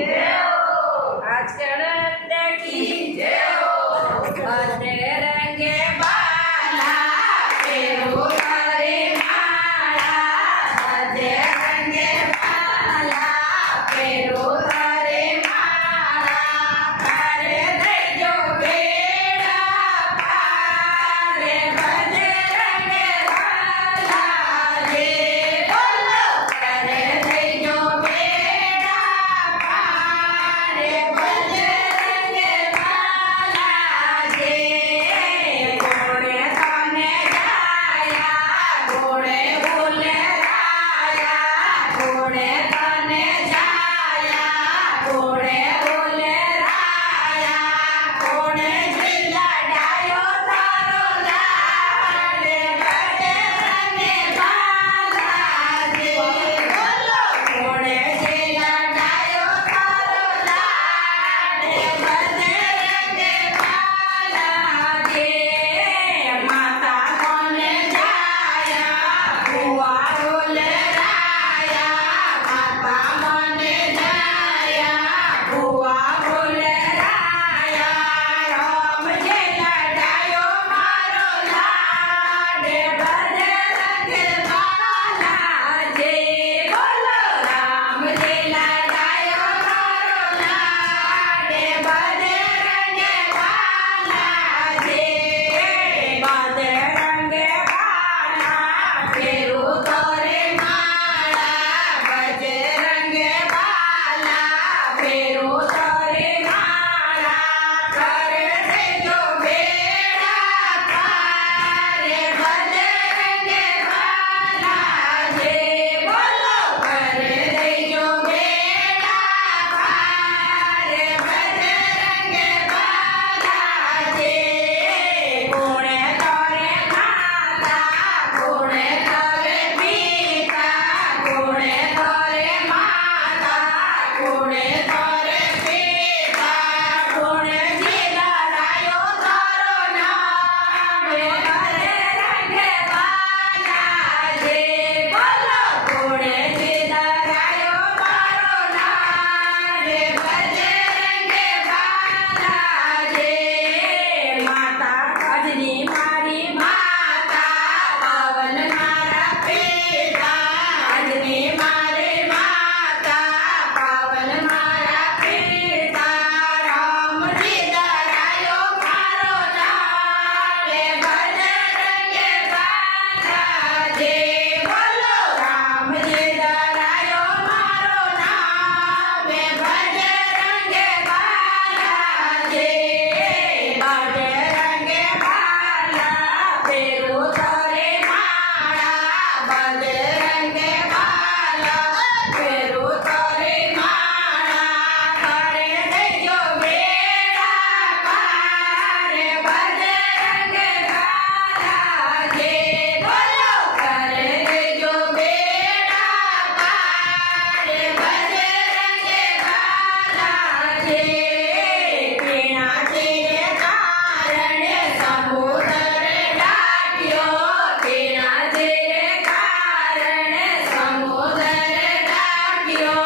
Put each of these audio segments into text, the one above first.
आज के आनंद की बदे रंगे बाला फेरो करे माला बदे रंगे बाला फेरो करे माला करे दे जो बेड़ा पारे बदे रंगे बाला रे बोलो करे दे जो बेड़ा पारे बदे रंगे बाला रे घोड़े तने जाया घोड़े बोले राया घोड़े तने जाया घोड़े बोले राया घोड़े जिला डायो तारो लाडे बदे रंगे बाला रे बोलो घोड़े जिला डायो तारो लाडे बदे रंगे बाला रे माता कोने जाया बुआ बोले राया माता कोने जाया बुआ बोले राया राम जी लड़ायो मारो लाडे बदे रंगे बाला जे बोलो राम जी लड़ायो मारो लाडे बदे रंगे बाला जे बदे रंगे बाला फेरू तोरे माला बदे रंगे बाला फेरू तोरे माला करे दे जो बेड़ा पारे बदे रंगे बाला जे बोलो करे दे जो बेड़ा पारे बदे रंगे बाला जे घोड़े तोरे माता घोड़े तोरे पिता घोड़े तोरे माता घोड़े तोरे पिता घोड़े जिला रायो तारो नाम बदे रंगे बाला जे बोलो घोड़े जिला रायो मारो नाम बदे रंगे बाला जे माता भजनी मारी माता पवन मारा पिता भजनी मारे माता पवन मारा पिता राम जी दरायो मारो लाडे बदे रंगे बाला जे बोलो राम जी दरायो मारो लाडे बदे रंगे बाला जे बदे रंगे बाला फेरू तोरे माला बदे रंगे बाला फेरू तोरे माला करे दे जो बेड़ा पारे बदे रंगे बाला जे बोलो करे दे जो बेड़ा पारे बदे रंगे बाला जे पीणा तेरे कारण समुद्र डाट्यो पीणा तेरे कारण समुद्र डाट्यो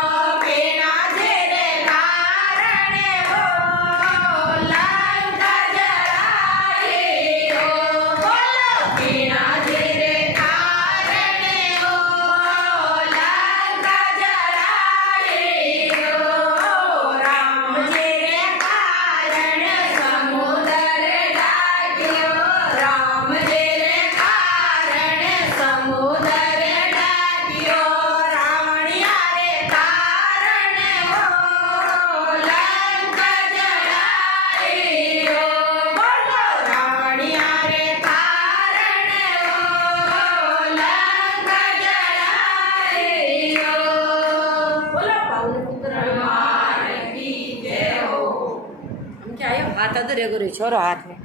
पीणा तेरे कारण हो लंका जलाई हो बोलो पीणा तेरे कारण हो लंका जलाई हो राम तेरे कारण समुद्र डाट्यो राम तेरे कारण समुद्र डाट्यो रावणिया रे कारण हो लंका जलाई हो बोलो रावणिया रे कारण हो लंका जलाई हो बोलो पवन पुत्र हनुमान की जय हो हम क्या हाथ अधूरे छोरो हाथ में